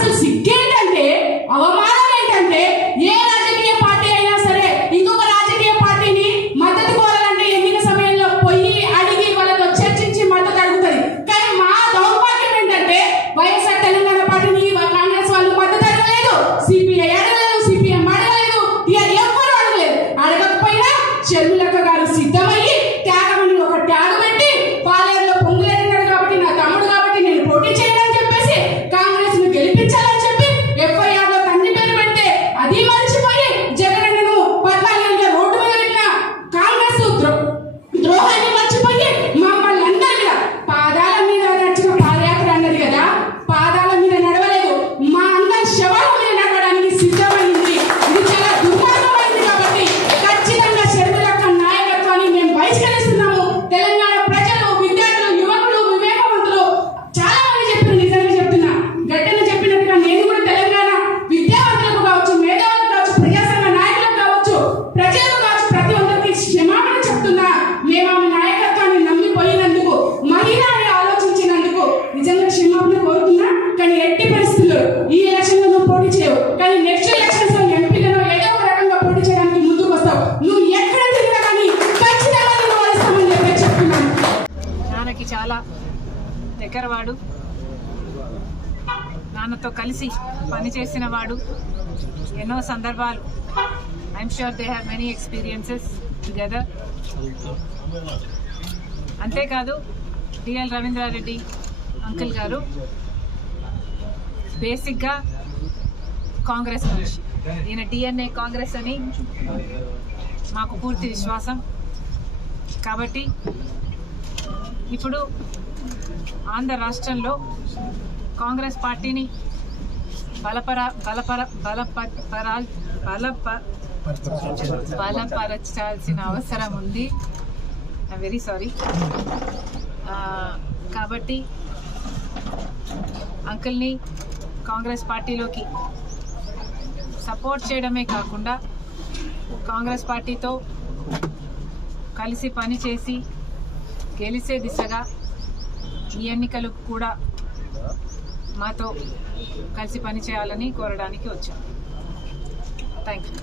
అసలు సిగ్గేంటంటే, అవమానం ఏంటంటే, ఏ రాజకీయ పార్టీ అయినా సరే ఇంకొక రాజకీయ పార్టీని మద్దతు కోరాలంటే ఎన్నిక సమయంలో పోయి అడిగి వాళ్ళతో చర్చించి మద్దతు అడుగుతుంది. కానీ మా దౌర్భాగ్యం ఏంటంటే వైఎస్ఆర్ తెలంగాణ పార్టీని కాంగ్రెస్ వాళ్ళు మద్దతు అడగలేదు, సిపిఐ అడగలేదు, సిపిఎం అడగలేదు, ఎవరు అడగలేదు. అడగకపోయినా షర్మిలక్క గారు సిద్ధమయ్యి త్యాగమని ఒక ట్యాగ్ పెట్టి పాలేరులో పొంగులేరున్నాడు కాబట్టి నా తమ్ముడు కాబట్టి నేను పోటీ చేయాలని చెప్పేసి కాంగ్రెస్ ను గెలిపించాలని చెప్పి ఎఫ్ఐఆర్ లో తండ్రి పేరు పెడితే అది మర్చిపోయి జగనన్నను 14 రోడ్డు మీద పెట్టిన కాంగ్రెస్ ద్రోహాన్ని మర్చిపోయి మమ్మల్ని అందరి మీద పాదాల మీద నడిచిన పాదయాత్ర అన్నది కదా, పాదాల మీద నడవలేదు, మా అందరి శవాల మీద నడవడానికి సిద్ధమైంది. ఇది చాలా దుర్మార్గమైంది. కాబట్టి ఖచ్చితంగా షర్మిలక్క నాయకత్వాన్ని మేము బహిష్కరిస్తున్నాము. తెలంగాణ ప్రజలు, విద్యార్థులు, యువకులు, వివేకవంతులు చాలా మంది చెప్పారు. నిజంగా చెప్తున్నా, గట్టెలు చెప్పినట్టుగా నేను కూడా తెలంగాణ విద్యావంతులకు కావచ్చు, మేధావులకు కావచ్చు, ప్రజాసంఘ నాయకులకు కావచ్చు, ప్రజలకు కావచ్చు, ప్రతి ఒక్కరికి క్షమాపణ చెప్తున్నా. మేము ఆమె నాయకత్వాన్ని నమ్మిపోయినందుకు, మహిళ అని ఆలోచించినందుకు నిజంగా క్షమాపణ కోరుతున్నా. కానీ ఎట్టి పరిస్థితుల్లో ఈ ఎలక్షన్ లో నువ్వు పోటీ చేయవు, కానీ నెక్స్ట్ ఎలక్షన్స్ లో ఎంపీలను ఏదో ఒక రకంగా పోటీ చేయడానికి ముందుకు వస్తావు. నువ్వు ఎక్కడ తిరిగినా కానీ ఖచ్చితంగా నువ్వు ఓడిస్తామని చెప్పి చెప్తున్నాను. నాన్నకి చాలా దగ్గరవాడు, నాన్నతో కలిసి పనిచేసిన వాడు. ఎన్నో సందర్భాలు, I'm sure they have many experiences together. అంతేకాదు డిఎల్ రవీంద్రారెడ్డి అంకుల్ గారు బేసిక్గా కాంగ్రెస్ మనిషి. ఈయన డిఎన్ఏ కాంగ్రెస్ అని మాకు పూర్తి విశ్వాసం. కాబట్టి ఇప్పుడు ఆంధ్ర రాష్ట్రంలో కాంగ్రెస్ పార్టీని బలపరచాల్సిన అవసరం ఉంది. I'm very sorry. కాబట్టి అంకుల్ని కాంగ్రెస్ పార్టీలోకి సపోర్ట్ చేయడమే కాకుండా కాంగ్రెస్ పార్టీతో కలిసి పనిచేసి గెలిచే దిశగా ఈ ఎన్నికలు కూడా మాతో కలిసి పనిచేయాలని కోరడానికి వచ్చాం. Thank you.